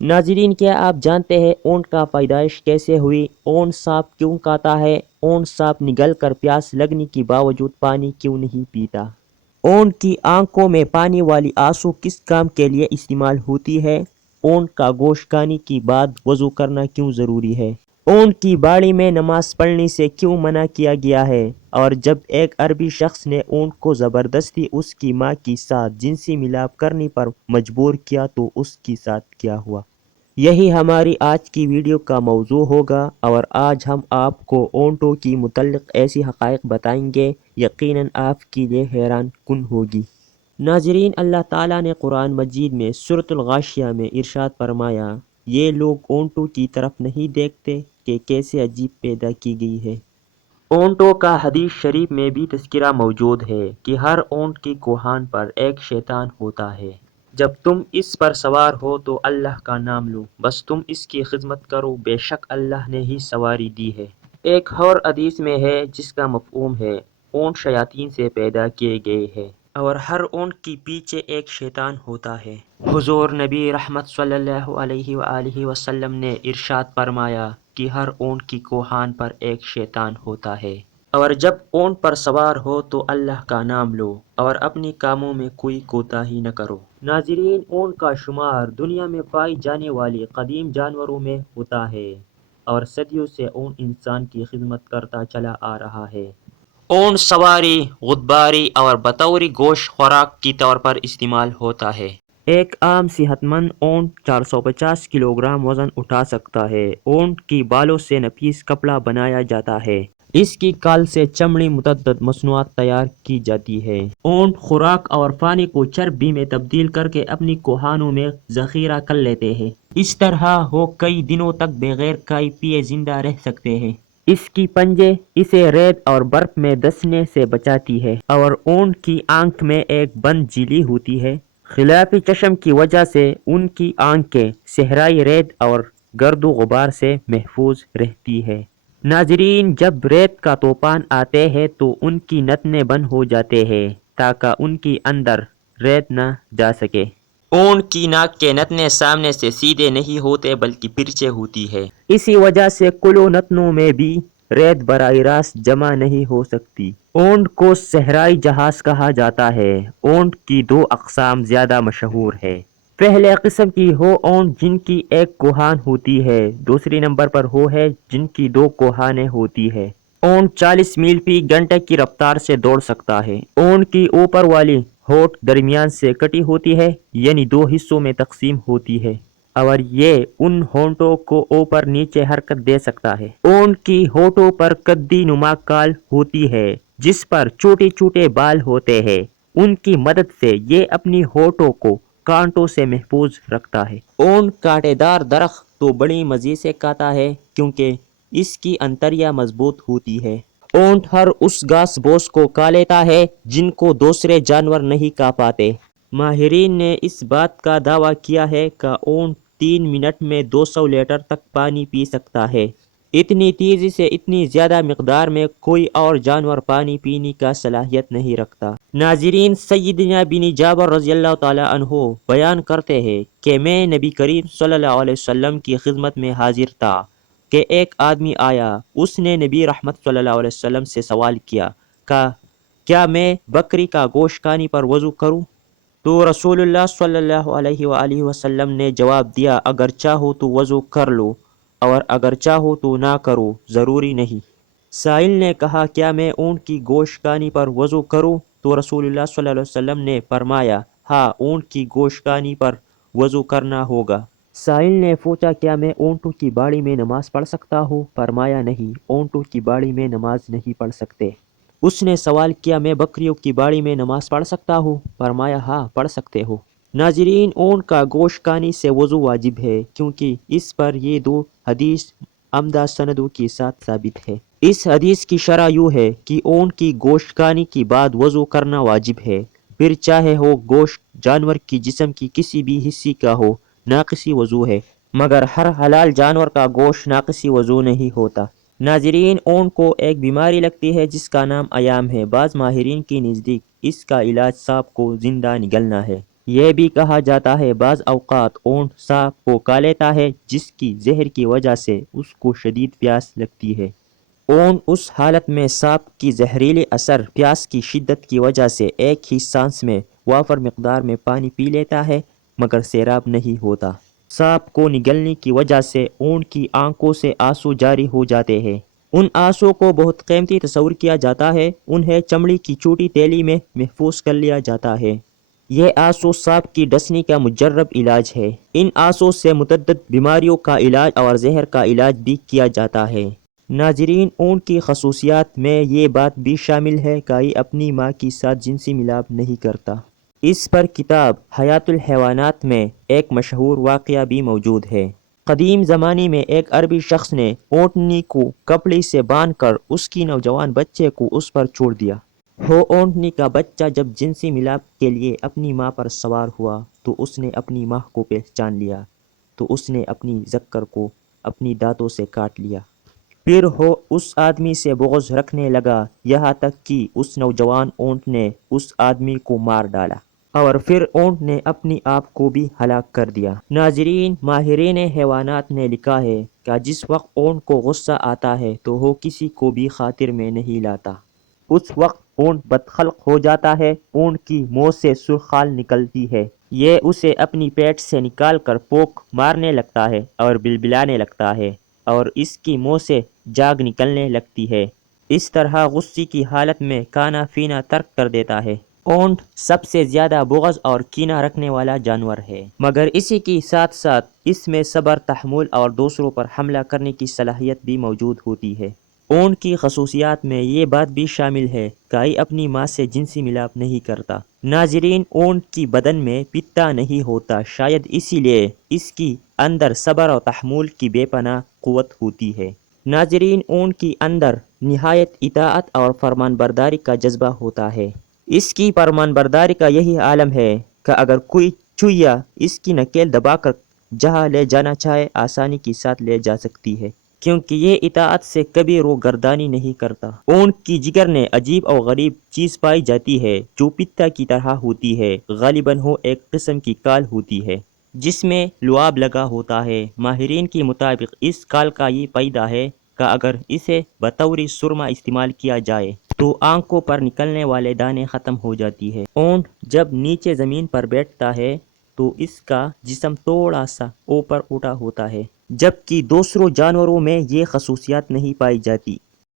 ناظرین، کیا آپ جانتے ہیں اونٹ کا پیدائش کیسے ہوئی؟ اونٹ سانپ کیوں کاتا ہے؟ اونٹ سانپ نگل کر پیاس لگنے کے باوجود پانی کیوں نہیں پیتا؟ اونٹ کی آنکھوں میں پانی والی آنسو کس کام کے لیے استعمال ہوتی ہے؟ اونٹ کا گوشت کھانے کے بعد وضو کرنا کیوں ضروری ہے؟ اونٹ کی باڑی میں نماز پڑھنے سے کیوں منع کیا گیا ہے؟ اور جب ایک عربی شخص نے اونٹ کو زبردستی اس کی ماں کے ساتھ جنسی ملاپ کرنے پر مجبور کیا تو اس کے ساتھ کیا ہوا؟ یہی ہماری آج کی ویڈیو کا موضوع ہوگا، اور آج ہم آپ کو اونٹوں کی متعلق ایسی حقائق بتائیں گے یقیناً آپ کے لیے حیران کن ہوگی۔ ناظرین، اللہ تعالیٰ نے قرآن مجید میں سورۃ الغاشیہ میں ارشاد فرمایا، یہ لوگ اونٹوں کی طرف نہیں دیکھتے کہ کیسے عجیب پیدا کی گئی ہے۔ اونٹوں کا حدیث شریف میں بھی تذکرہ موجود ہے کہ ہر اونٹ کی کوہان پر ایک شیطان ہوتا ہے۔ جب تم اس پر سوار ہو تو اللہ کا نام لو، بس تم اس کی خدمت کرو، بے شک اللہ نے ہی سواری دی ہے۔ ایک اور حدیث میں ہے جس کا مفہوم ہے، اونٹ شیاطین سے پیدا کیے گئے ہیں، اور ہر اونٹ کے پیچھے ایک شیطان ہوتا ہے۔ حضور نبی رحمت صلی اللہ علیہ وآلہ وسلم نے ارشاد فرمایا کہ ہر اونٹ کی کوہان پر ایک شیطان ہوتا ہے، اور جب اونٹ پر سوار ہو تو اللہ کا نام لو اور اپنی کاموں میں کوئی کوتاہی نہ کرو۔ ناظرین، اونٹ کا شمار دنیا میں پائی جانے والی قدیم جانوروں میں ہوتا ہے، اور صدیوں سے اونٹ انسان کی خدمت کرتا چلا آ رہا ہے۔ اونٹ سواری، غدباری اور بطور گوشت خوراک کے طور پر استعمال ہوتا ہے۔ ایک عام صحت مند اونٹ 450 کلو گرام وزن اٹھا سکتا ہے۔ اونٹ کی بالوں سے نفیس کپڑا بنایا جاتا ہے۔ اس کی کھال سے چمڑی متعدد مصنوعات تیار کی جاتی ہے۔ اونٹ خوراک اور پانی کو چربی میں تبدیل کر کے اپنی کوہانوں میں ذخیرہ کر لیتے ہیں۔ اس طرح وہ کئی دنوں تک بغیر کھائے پیے زندہ رہ سکتے ہیں۔ اس کی پنجے اسے ریت اور برف میں دھنسنے سے بچاتی ہے، اور اونٹ کی آنکھ میں ایک بند جھلی ہوتی ہے۔ خلاف چشم کی وجہ سے ان کی آنکھیں صحرائی ریت اور گرد و غبار سے محفوظ رہتی ہے۔ ناظرین، جب ریت کا طوفان آتے ہیں تو ان کی نتنیں بند ہو جاتے ہیں تاکہ ان کی اندر ریت نہ جا سکے۔ اونٹ کی ناک کے نتنے سامنے سے سیدھے نہیں ہوتے بلکہ پیچھے ہوتی ہے۔ اسی وجہ سے کلو نتنوں میں بھی ریت براہ راست جمع نہیں ہو سکتی۔ اونٹ کو صحرائی جہاز کہا جاتا ہے۔ اونٹ کی دو اقسام زیادہ مشہور ہے۔ پہلے قسم کی وہ اونٹ جن کی ایک کوہان ہوتی ہے، دوسری نمبر پر وہ ہے جن کی دو کوہانیں ہوتی ہے۔ اونٹ 40 میل فی گھنٹہ کی رفتار سے دوڑ سکتا ہے۔ اونٹ کی اوپر والی ہونٹ درمیان سے کٹی ہوتی ہے، یعنی دو حصوں میں تقسیم ہوتی ہے، اور یہ ان ہونٹوں کو اوپر نیچے حرکت دے سکتا ہے۔ اونٹ کی ہونٹوں پر قدی نما کھال ہوتی ہے جس پر چھوٹے چھوٹے بال ہوتے ہیں۔ ان کی مدد سے یہ اپنی ہونٹوں کو کانٹوں سے محفوظ رکھتا ہے۔ اونٹ کانٹے دار درخت تو بڑی مزے سے کھاتا ہے کیونکہ اس کی انتڑیاں مضبوط ہوتی ہے۔ اونٹ ہر اس گھاس بوس کو کھا لیتا ہے جن کو دوسرے جانور نہیں کھا پاتے۔ ماہرین نے اس بات کا دعویٰ کیا ہے کہ اونٹ 3 منٹ میں 200 لیٹر تک پانی پی سکتا ہے۔ اتنی تیزی سے اتنی زیادہ مقدار میں کوئی اور جانور پانی پینے کا صلاحیت نہیں رکھتا۔ ناظرین، سیدنا بن جابر رضی اللہ تعالی عنہ بیان کرتے ہیں کہ میں نبی کریم صلی اللہ علیہ وسلم کی خدمت میں حاضر تھا کہ ایک آدمی آیا۔ اس نے نبی رحمت صلی اللہ علیہ وسلم سے سوال کیا کہ کیا میں بکری کا گوشت کھانے پر وضو کروں؟ تو رسول اللہ صلی اللہ علیہ وآلہ وسلم نے جواب دیا، اگر چاہو تو وضو کر لو اور اگر چاہو تو نہ کرو، ضروری نہیں۔ سائل نے کہا، کیا میں اونٹ کی گوشت کھانے پر وضو کروں؟ تو رسول اللہ صلی اللہ علیہ وسلم نے فرمایا، ہاں، اونٹ کی گوشت کھانے پر وضو کرنا ہوگا۔ سائل نے پوچھا، کیا میں اونٹوں کی باڑی میں نماز پڑھ سکتا ہوں؟ فرمایا، نہیں، اونٹوں کی باڑی میں نماز نہیں پڑھ سکتے۔ اس نے سوال کیا، میں بکریوں کی باڑی میں نماز پڑھ سکتا ہوں؟ فرمایا، ہاں، پڑھ سکتے ہو۔ ناظرین، اونٹ کا گوشت کھانے سے وضو واجب ہے کیونکہ اس پر یہ دو حدیث عمدہ سندوں کے ساتھ ثابت ہے۔ اس حدیث کی شرح یوں ہے کہ اونٹ کی گوشت کھانے کے بعد وضو کرنا واجب ہے، پھر چاہے وہ گوشت جانور کی جسم کی کسی بھی حصے کا ہو، ناقصی وضو ہے، مگر ہر حلال جانور کا گوشت ناقصی وضو نہیں ہوتا۔ ناظرین، اونٹ کو ایک بیماری لگتی ہے جس کا نام ایام ہے۔ بعض ماہرین کے نزدیک اس کا علاج سانپ کو زندہ نگلنا ہے، یہ بھی کہا جاتا ہے بعض اوقات اونٹ سانپ کو کھا لیتا ہے جس کی زہر کی وجہ سے اس کو شدید پیاس لگتی ہے۔ اونٹ اس حالت میں سانپ کی زہریلی اثر پیاس کی شدت کی وجہ سے ایک ہی سانس میں وافر مقدار میں پانی پی لیتا ہے مگر سیراب نہیں ہوتا۔ سانپ کو نگلنے کی وجہ سے اونٹ کی آنکھوں سے آنسو جاری ہو جاتے ہیں۔ ان آنسو کو بہت قیمتی تصور کیا جاتا ہے، انہیں چمڑی کی چھوٹی تیلی میں محفوظ کر لیا جاتا ہے۔ یہ آنسو سانپ کی ڈسنے کا مجرب علاج ہے۔ ان آنسو سے متعدد بیماریوں کا علاج اور زہر کا علاج بھی کیا جاتا ہے۔ ناظرین، اونٹ کی خصوصیات میں یہ بات بھی شامل ہے کہ یہ اپنی ماں کے ساتھ جنسی ملاپ نہیں کرتا۔ اس پر کتاب حیات الحیوانات میں ایک مشہور واقعہ بھی موجود ہے۔ قدیم زمانے میں ایک عربی شخص نے اونٹنی کو کپڑے سے باندھ کر اس کی نوجوان بچے کو اس پر چھوڑ دیا۔ اونٹنی کا بچہ جب جنسی ملاپ کے لیے اپنی ماں پر سوار ہوا تو اس نے اپنی ماں کو پہچان لیا، تو اس نے اپنی ذکر کو اپنی دانتوں سے کاٹ لیا۔ پھر اس آدمی سے بغض رکھنے لگا یہاں تک کہ اس نوجوان اونٹ نے اس آدمی کو مار ڈالا اور پھر اونٹ نے اپنی آپ کو بھی ہلاک کر دیا۔ ناظرین، ماہرین حیوانات نے لکھا ہے کہ جس وقت اونٹ کو غصہ آتا ہے تو وہ کسی کو بھی خاطر میں نہیں لاتا۔ اس وقت اونٹ بدخلق ہو جاتا ہے، اونٹ کی منہ سے سرخ خال نکلتی ہے، یہ اسے اپنی پیٹ سے نکال کر پھونک مارنے لگتا ہے اور بلبلانے لگتا ہے اور اس کی منہ سے جاگ نکلنے لگتی ہے۔ اس طرح غصے کی حالت میں کھانا پینا ترک کر دیتا ہے۔ اونٹ سب سے زیادہ بغض اور کینہ رکھنے والا جانور ہے، مگر اسی کے ساتھ ساتھ اس میں صبر، تحمل اور دوسروں پر حملہ کرنے کی صلاحیت بھی موجود ہوتی ہے۔ اونٹ کی خصوصیات میں یہ بات بھی شامل ہے کہ یہ اپنی ماں سے جنسی ملاپ نہیں کرتا۔ ناظرین، اونٹ کی بدن میں پتا نہیں ہوتا، شاید اسی لیے اس کی اندر صبر اور تحمل کی بے پناہ قوت ہوتی ہے۔ ناظرین، اونٹ کی اندر نہایت اطاعت اور فرمان برداری کا جذبہ ہوتا ہے۔ اس کی فرمان برداری کا یہی عالم ہے کہ اگر کوئی چوہیا اس کی نکیل دبا کر جہاں لے جانا چاہے آسانی کے ساتھ لے جا سکتی ہے، کیونکہ یہ اطاعت سے کبھی روگردانی نہیں کرتا۔ اونٹ کی جگر نے عجیب اور غریب چیز پائی جاتی ہے جو پتا کی طرح ہوتی ہے، غالباً ایک قسم کی کال ہوتی ہے جس میں لعاب لگا ہوتا ہے۔ ماہرین کے مطابق اس کال کا یہ فائدہ ہے کہ اگر اسے بطور سرما استعمال کیا جائے تو آنکھوں پر نکلنے والے دانے ختم ہو جاتی ہے۔ اونٹ جب نیچے زمین پر بیٹھتا ہے تو اس کا جسم تھوڑا سا اوپر اٹھا ہوتا ہے، جبکہ دوسروں جانوروں میں یہ خصوصیات نہیں پائی جاتی۔